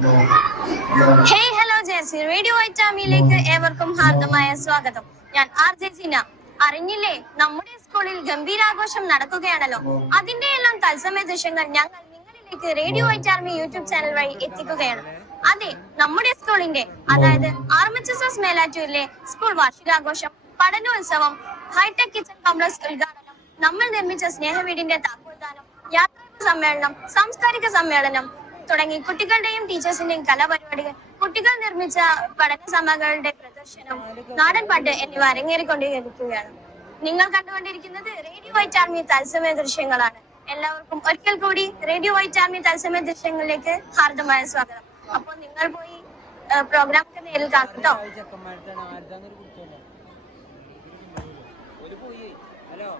Hey hello JC radio വൈറ്റാമിയിലേക്ക് ഏവർക്കും ഹാർദമായ സ്വാഗതം. ഞാൻ ആർ ജെ സിന അറിഞ്ഞില്ലേ? നമ്മുടെ സ്കൂളിൽ ഗംഭീരാഘോഷം നടക്കുകയാണല്ലോ. അതിന്റെ എല്ലാം തത്സമയ ദൃശ്യങ്ങൾ ഞങ്ങൾ നിങ്ങളിലേക്ക് റേഡിയോ വൈറ്റാർമി യൂട്യൂബ് ചാനൽ വഴി എത്തിക്കുകയാണ്. അതെ നമ്മുടെ സ്കൂളിന്റെ അതായത് ആർമച്ചസസ് മേലാറ്റൂരിലെ സ്കൂൾ വാർഷികാഘോഷം പഠനോത്സവം ഹൈടെക് കിച്ചൺ കോംപ്ലക്സ് ഉദ്ഘാടനം നമ്മൾ നിർമ്മിച്ച സ്നേഹവീടിന്റെ താക്കോൽദാനം യാത്രാ സമ്മേളനം സാംസ്കാരിക സമ്മേളനം തുടങ്ങി. കുട്ടികളുടെയും ടീച്ചേഴ്സിന്റെയും കലാപരിപാടികൾ കുട്ടികൾ നിർമ്മിച്ച പഠന സമകളുടെ പ്രദർശനം നാടൻ പാട്ട് എന്നിവ അരങ്ങേറിക്കൊണ്ടിരിക്കുകയാണ്. നിങ്ങൾ കണ്ടുകൊണ്ടിരിക്കുന്നത് റേഡിയോ വൈറ്റ് ആർമി തത്സമയ ദൃശ്യങ്ങളാണ്. എല്ലാവർക്കും ഒരിക്കൽ കൂടി റേഡിയോ വൈറ്റ് ആർമി തത്സമയ ദൃശ്യങ്ങളിലേക്ക് ഹാർദമായ സ്വാഗതം. അപ്പോൾ നിങ്ങൾ പോയി പ്രോഗ്രാം നേരിൽ കാണും കേട്ടോ ചെക്കന്മാരത്താണ് ആരുതാന്നൊരു കുറിച്ചല്ല ഒരു പോയി. ഹലോ.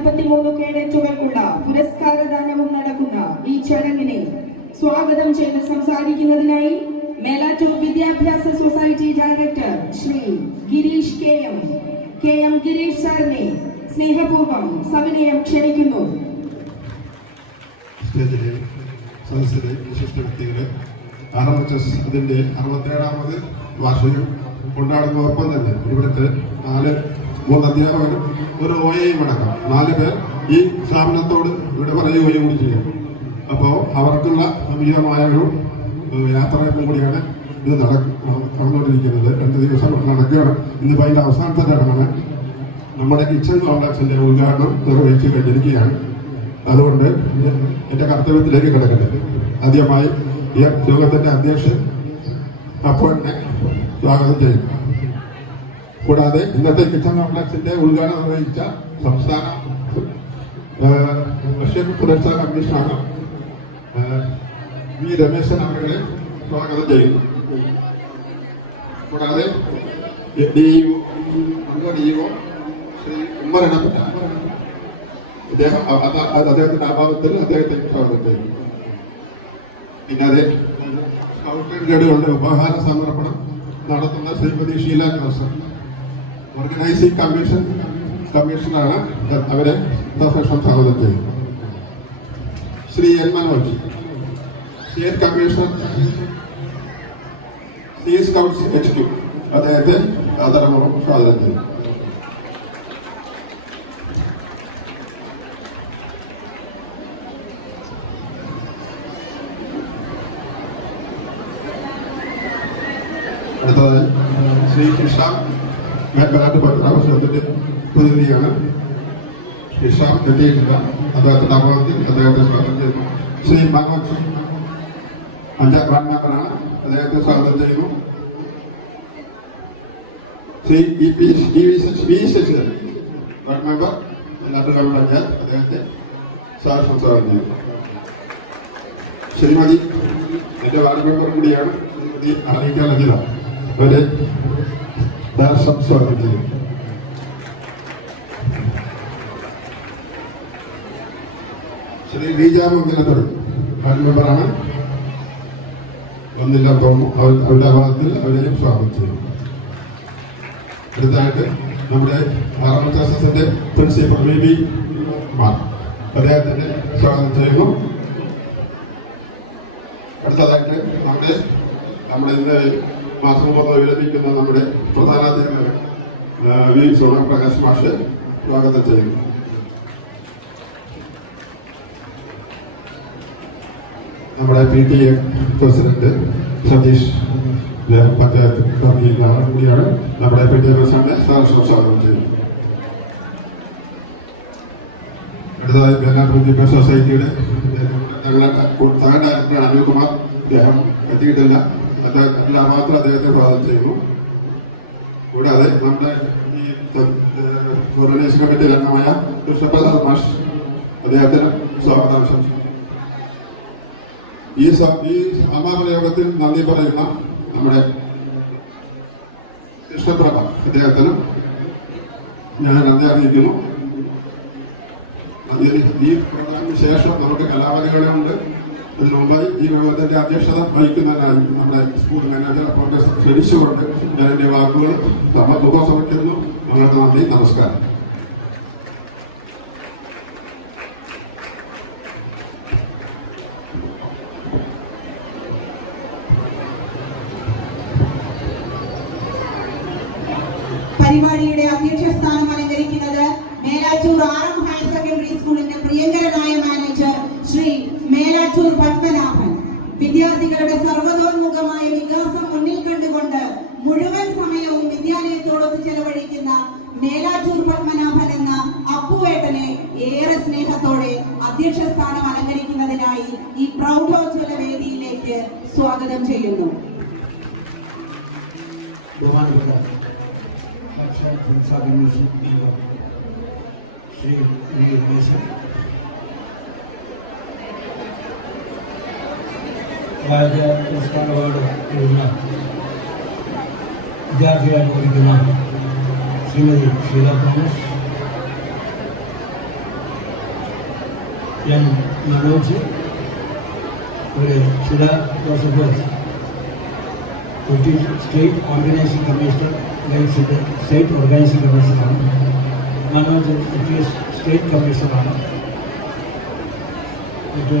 ഇരുപത്തിമൂന്ന് കേഡറ്റുകൾക്കുള്ള പുരസ്കാരദാനവും നടക്കുന്ന ഈ ചടങ്ങിനെ സ്വാഗതം ചെയ്ത് സംസാരിക്കുന്നതിനായി മേലാറ്റൂർ വിദ്യാഭ്യാസ society director Shri Girish K M. K M Girish സാറിനെ സ്നേഹപൂർവം സവിനയം ക്ഷണിക്കുന്നു. സദസ്സിലെ വിശിഷ്ട വ്യക്തികളെ ആർ എച്ച് എസ് അതിന്റെ അറുപത്തേഴാമത് വാർഷികം കൊണ്ടാടുന്നതോടൊപ്പം തന്നെ ഇവിടുത്തെ നാല് മൂന്ന് അധ്യാപകരും ഒരു ഒ എയും അടക്കം. നാല് പേർ ഈ സ്ഥാപനത്തോട് ഇവിടെ പറയുകയും കൂടി ചെയ്യും അപ്പോൾ അവർക്കുള്ള ഗംഭീരമായ ഒരു യാത്രയൊക്കെ കൂടിയാണ് ഇത് നടക്കും നടന്നുകൊണ്ടിരിക്കുന്നത്. രണ്ട് ദിവസം നടക്കുകയാണ്. ഇന്നിപ്പോൾ അതിന്റെ അവസാനത്തെ ചടങ്ങാണ് നമ്മുടെ കിച്ചൺ കോംപ്ലക്സിന്റെ ഉദ്ഘാടനം നിർവഹിച്ചു കഴിഞ്ഞിരിക്കുകയാണ്. അതുകൊണ്ട് എന്റെ കർത്തവ്യത്തിലേക്ക് കിടക്കട്ടെ. ആദ്യമായി ഈ യോഗത്തിന്റെ അധ്യക്ഷൻ അപ്പോയിനെ സ്വാഗതം ചെയ്യും കൂടാതെ ഇന്നത്തെ കിച്ചൺ കോംപ്ലക്സിന്റെ ഉദ്ഘാടനം നിർവഹിച്ച സംസ്ഥാന റഷ്യൻ സുരക്ഷാ കമ്മീഷണർ വി രമേശൻ അവരുടെ സ്വാഗതം ചെയ്യുന്നു. കൂടാതെ ഡിഇഒ ഡിഇഒ ശ്രീ ഇടപെട്ട അദ്ദേഹം അദ്ദേഹത്തിന്റെ അഭാവത്തിൽ അദ്ദേഹത്തെ സ്വാഗതം ചെയ്യുന്നു. പിന്നെ അതെ സ്കൗട്ട് ആൻഡ് ഗൈഡുകളുടെ ഉപഹാര സമർപ്പണം നടത്തുന്ന ശ്രീമതി ഷീല ജോസഫ്. ഓർഗനൈസിംഗ് കമ്മീഷൻ കമ്മീഷണറാണ് അവരെ സസക്ഷം സ്വാഗതം ചെയ്യുന്നു Shri N Manoj. State commissioner C scouts H Q അദ്ദേഹത്തെ ആദരപൂർവം സ്വാഗതം ചെയ്യുന്നു അടുത്തത് ശ്രീ ഹിഷാം മേൽപ്പനാട്ട് പത്രാവശത്തിന്റെ പ്രതിനിധിയാണ് ഹിഷാം എത്തിയിട്ടില്ല അദ്ദേഹത്തിന്റെ അപകടത്തിൽ അദ്ദേഹത്തെ സ്വാഗതം ചെയ്യുന്നു. ശ്രീ മനോജ് അഞ്ചാം വാർഡ് അദ്ദേഹത്തെ സ്വാഗതം ചെയ്യുന്നു. Shri E P E V V Sasidharan ward member നാട്ടുകാരുടെ അഞ്ചാൽ അദ്ദേഹത്തെ സ്വാഗതം സ്വാഗതം ചെയ്യുന്നു. ശ്രീമതി എന്റെ വാർഡ് മെമ്പർ കൂടിയാണ്. അറിയിക്കാൻ അജിത അവരെ ദാസം സ്വാഗതം ചെയ്യും ശ്രീ റീജ മംഗലത്തോട് വാർഡ് മെമ്പറാണ്. ഒന്നില്ല തോന്നുന്നു അവരുടെ അഭാഗത്തിൽ അവരെയും സ്വാഗതം ചെയ്യും അടുത്തായിട്ട് നമ്മുടെ ആറാമത്തെ എസിന്റെ പ്രിൻസിപ്പൽ വി ബി കുമാർ. അദ്ദേഹത്തിന്റെ സ്വാഗതം ചെയ്യുന്നു. അടുത്തതായിട്ട് നമ്മുടെ നമ്മുടെ ഇന്ന് മാസം മുമ്പ് വിരമിക്കുന്ന നമ്മുടെ പ്രധാനാധ്യാപകൻ വി. സോമപ്രകാശ് മാഷ് സ്വാഗതം ചെയ്യുന്നു. നമ്മുടെ P. T. A. President Satheesh panchayat കമ്മിറ്റിയിൽ ആൾ കൂടിയാണ് നമ്മുടെ പി. ടി. എ. പ്രസിഡന്റ് സഹർഷം സ്വാഗതം ചെയ്യുന്നത്. അടുത്തതായി ബെനാട്ട് വിദ്യാഭ്യാസ സൊസൈറ്റിയുടെ ഞങ്ങളുടെ താഴെ ഡയറക്ടറാണ് അനിൽകുമാർ അദ്ദേഹം എത്തിയിട്ടില്ല. അദ്ദേഹം എല്ലാ മാത്രം അദ്ദേഹത്തെ സ്വാഗതം ചെയ്യുന്നു. കൂടാതെ നമ്മുടെ ഈ ഓർഗനൈസിംഗ് കമ്മിറ്റിയിൽ അംഗമായ കൃഷ്ണപ്രസാദ് മാഷ് അദ്ദേഹത്തിന് സ്വാഗതം ആശംസിക്കുന്നു. ഈ ഈ സമാപന യോഗത്തിൽ നന്ദി പറയുന്ന നമ്മുടെ കൃഷ്ണപ്രഭ അദ്ദേഹത്തിനും ഞാൻ നന്ദി അറിയിക്കുന്നു. ഈ പ്രോഗ്രാമിന് ശേഷം നമുക്ക് കലാപരികളുണ്ട് യോഗത്തിന്റെ അധ്യക്ഷത വഹിക്കുന്നതിനായി നമ്മുടെ സ്കൂൾ മാനേജർ പ്രൊഫസർ ക്ഷണിച്ചുകൊണ്ട് ഞാൻ എന്റെ വാക്കുകൾ ഉപസമിക്കുന്നു നിങ്ങൾക്ക് നന്ദി നമസ്കാരം. പരിപാടിയുടെ അധ്യക്ഷ സ്ഥാനം അലങ്കരിക്കുന്നത് മേലാറ്റൂർ ആർ വികാസം മുന്നിൽ കണ്ടുകൊണ്ട് മുഴുവൻ സമയവും വിദ്യാലയത്തോടൊത്ത് ചെലവഴിക്കുന്ന മേലാറ്റൂർ പത്മനാഭൻ എന്ന അപ്പുവേട്ടനെ ഏറെ സ്നേഹത്തോടെ അധ്യക്ഷ സ്ഥാനം അലങ്കരിക്കുന്നതിനായി ഈ പ്രൗഢോജ്വല വേദിയിലേക്ക് സ്വാഗതം ചെയ്യുന്നു. ശ്രീ वायदा पुरस्कार अवार्ड योजना विद्यार्थी राज्य परियोजना श्रीमती शीला प्रमुख એમ માનવ છે અને છેલ્લા વર્ષ વર્ષ police state organising commissioner state organising commissioner માનવ છે સ્ટેટ કમિશનર એટલે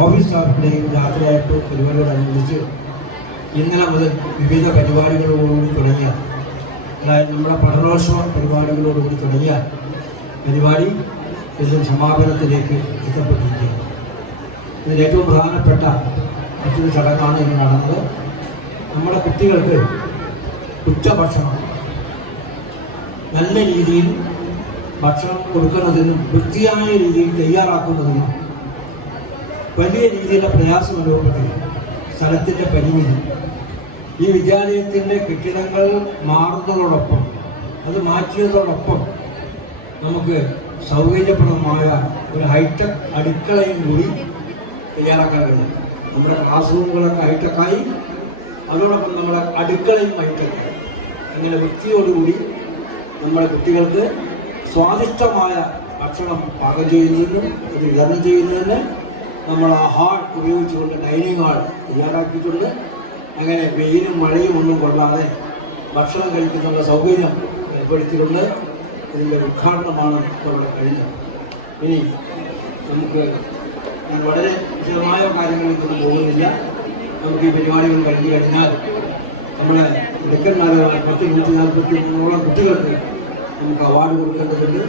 ഓഫീസ് സ്റ്റാഫിന്റെയും രാത്രിയായിട്ട് പരിപാടിയോടനുബന്ധിച്ച് ഇന്നലെ മുതൽ വിവിധ പരിപാടികളോടുകൂടി തുടങ്ങിയ അതായത് നമ്മുടെ പഠനോത്സവ പരിപാടികളോടുകൂടി തുടങ്ങിയ പരിപാടി ഇതിൽ സമാപനത്തിലേക്ക് എത്തപ്പെട്ടിരിക്കുകയാണ്. ഇതിൽ ഏറ്റവും പ്രധാനപ്പെട്ട മറ്റൊരു ചടങ്ങാണ് ഇന്ന് നടന്നത്. നമ്മുടെ കുട്ടികൾക്ക് ഉച്ചഭക്ഷണം നല്ല രീതിയിൽ ഭക്ഷണം കൊടുക്കുന്നതിനും വൃത്തിയായ രീതിയിൽ തയ്യാറാക്കുന്നതിനും വലിയ രീതിയിലുള്ള പ്രയാസം അനുഭവപ്പെട്ടില്ല സ്ഥലത്തിന്റെ പരിമിതി. ഈ വിദ്യാലയത്തിന്റെ കെട്ടിടങ്ങൾ മാറുന്നതോടൊപ്പം അത് മാറ്റിയതോടൊപ്പം നമുക്ക് സൗകര്യപ്രദമായ ഒരു ഹൈടെക് അടുക്കളയും കൂടി തയ്യാറാക്കാൻ കഴിയും. നമ്മുടെ ക്ലാസ് റൂമുകളൊക്കെ ഹൈടെക്കായി അതോടൊപ്പം നമ്മുടെ അടുക്കളയും ഹൈടെക്കായി അങ്ങനെ വൃത്തിയോടുകൂടി നമ്മുടെ കുട്ടികൾക്ക് സ്വാദിഷ്ടമായ ഭക്ഷണം പാകം ചെയ്യുന്നതിനും അത് വിതരണം ചെയ്യുന്നതിന് നമ്മൾ ആ ഹാൾ ഉപയോഗിച്ചുകൊണ്ട് ഡൈനിങ് ഹാൾ തയ്യാറാക്കിയിട്ടുണ്ട്. അങ്ങനെ വെയിലും മഴയും ഒന്നും കൊള്ളാതെ ഭക്ഷണം കഴിക്കുന്നുള്ള സൗകര്യം ഏർപ്പെടുത്തിയിട്ടുണ്ട്. ഇതിന്റെ ഉദ്ഘാടനമാണ് ഇപ്പോൾ കഴിഞ്ഞത്. ഇനി നമുക്ക് ഞാൻ വളരെ വിശദമായ കാര്യങ്ങളിലേക്കൊന്നും പോകുന്നില്ല. നമുക്ക് ഈ പരിപാടികൾ കഴിഞ്ഞു കഴിഞ്ഞാൽ നമ്മുടെ ഡെക്കന്മാരായ പത്ത് നൂറ്റി നാൽപ്പത്തി മൂന്നോളം കുട്ടികൾക്ക് നമുക്ക് അവാർഡ് കൊടുക്കേണ്ടതുണ്ട്.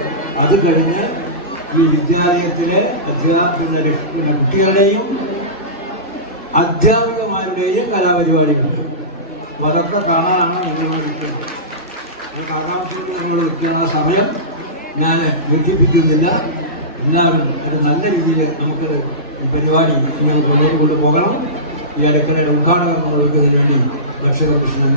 അത് കഴിഞ്ഞ് ഈ വിദ്യാലയത്തിലെ രക്ഷിക്കുന്ന കുട്ടികളുടെയും അധ്യാപികമാരുടെയും കലാപരിപാടികളുണ്ട്. അപ്പോൾ അതൊക്കെ കാണാനാണ് നിങ്ങളുടെ കിട്ടുന്നത് അത് കാലാവസ്ഥയിൽ നിങ്ങൾ നിൽക്കുന്ന സമയം ഞാൻ ദീർഘിപ്പിക്കുന്നില്ല. എല്ലാവരും അത് നല്ല രീതിയിൽ നമുക്ക് ഈ പരിപാടി ഇങ്ങനെ മുന്നോട്ട് കൊണ്ടുപോകണം. ഈ അടുക്കളയുടെ ഉദ്ഘാടനം നിർവഹിക്കുന്നതിന് വേണ്ടി ഭക്ഷ്യകൃഷ്ണൻ